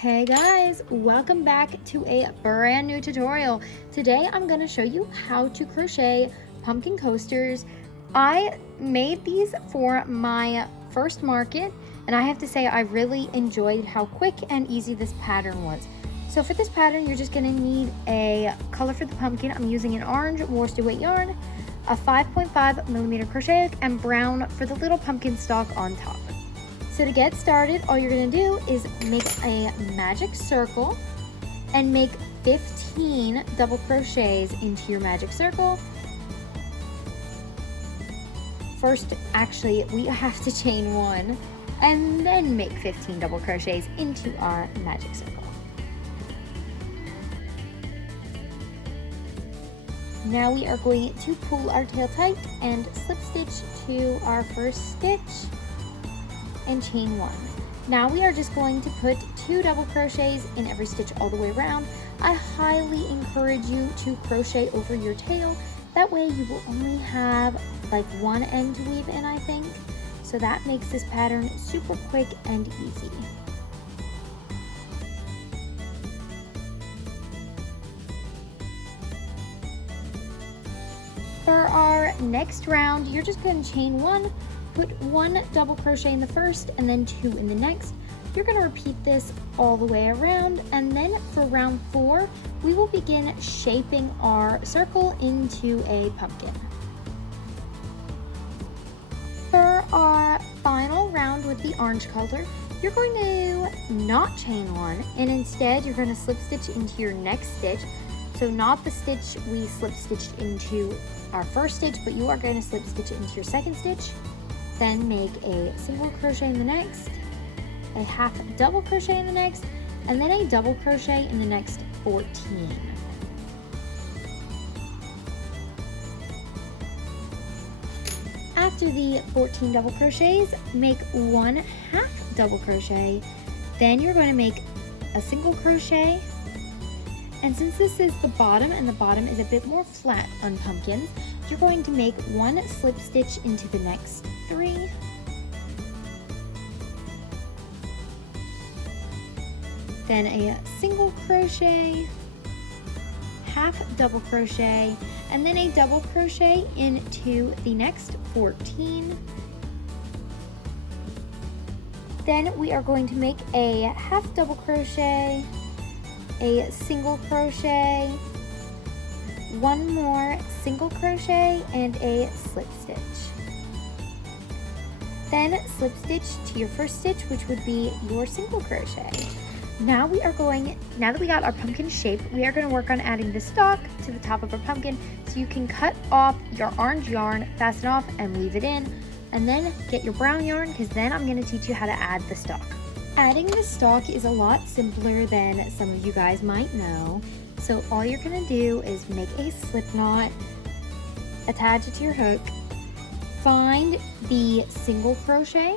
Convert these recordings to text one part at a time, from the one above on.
Hey guys, welcome back to a brand new tutorial. Today I'm going to show you how to crochet pumpkin coasters. I made these for my first market and I have to say I really enjoyed how quick and easy this pattern was. So for this pattern you're just going to need a color for the pumpkin. I'm using an orange worsted weight yarn, a 5.5 millimeter crochet hook, and brown for the little pumpkin stalk on top. So to get started, all you're gonna do is make a magic circle and make 15 double crochets into your magic circle. First, actually, we have to chain one and then make 15 double crochets into our magic circle. Now we are going to pull our tail tight and slip stitch to our first stitch and chain one. Now we are just going to put 2 double crochets in every stitch all the way around. I highly encourage you to crochet over your tail. That way you will only have like one end to weave in, I think. So that makes this pattern super quick and easy. For our next round, you're just going to chain one, put 1 double crochet in the first and then 2 in the next. You're going to repeat this all the way around, and then for round 4 we will begin shaping our circle into a pumpkin. For our final round with the orange color, you're going to not chain one and instead you're going to slip stitch into your next stitch. So not the stitch we slip stitched into our first stitch, but you are going to slip stitch into your second stitch. Then make a single crochet in the next, a half double crochet in the next, and then a double crochet in the next 14. After the 14 double crochets, make 1 half double crochet. Then you're going to make a single crochet. And since this is the bottom and the bottom is a bit more flat on pumpkins, you're going to make 1 slip stitch into the next 3, then a single crochet, half double crochet, and then a double crochet into the next 14. Then we are going to make a half double crochet, a single crochet, 1 more single crochet, and a slip stitch. Then slip stitch to your first stitch, which would be your single crochet. Now that we got our pumpkin shape, we are going to work on adding the stalk to the top of our pumpkin, so you can cut off your orange yarn, fasten off, and weave it in, and then get your brown yarn, because then I'm going to teach you how to add the stalk. Adding the stalk is a lot simpler than some of you guys might know. So all you're going to do is make a slip knot, attach it to your hook, find the single crochet,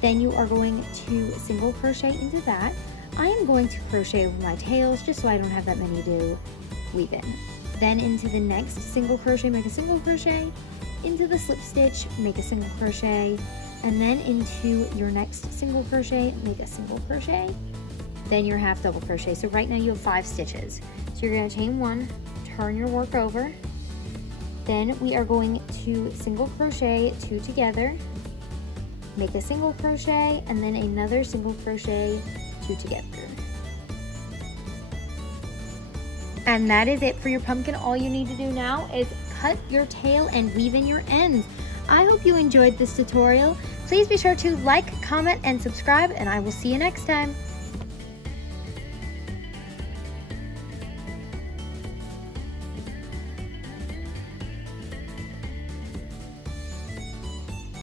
then you are going to single crochet into that. I am going to crochet over my tails just so I don't have that many to weave in. Then into the next single crochet, make a single crochet, into the slip stitch, make a single crochet, and then into your next single crochet, make a single crochet, then your half double crochet. So right now you have 5 stitches. So you're going to chain 1, turn your work over, then we are going to single crochet 2 together, make a single crochet, and then another single crochet 2 together. And that is it for your pumpkin. All you need to do now is cut your tail and weave in your ends. I hope you enjoyed this tutorial. Please be sure to like, comment, and subscribe, and I will see you next time.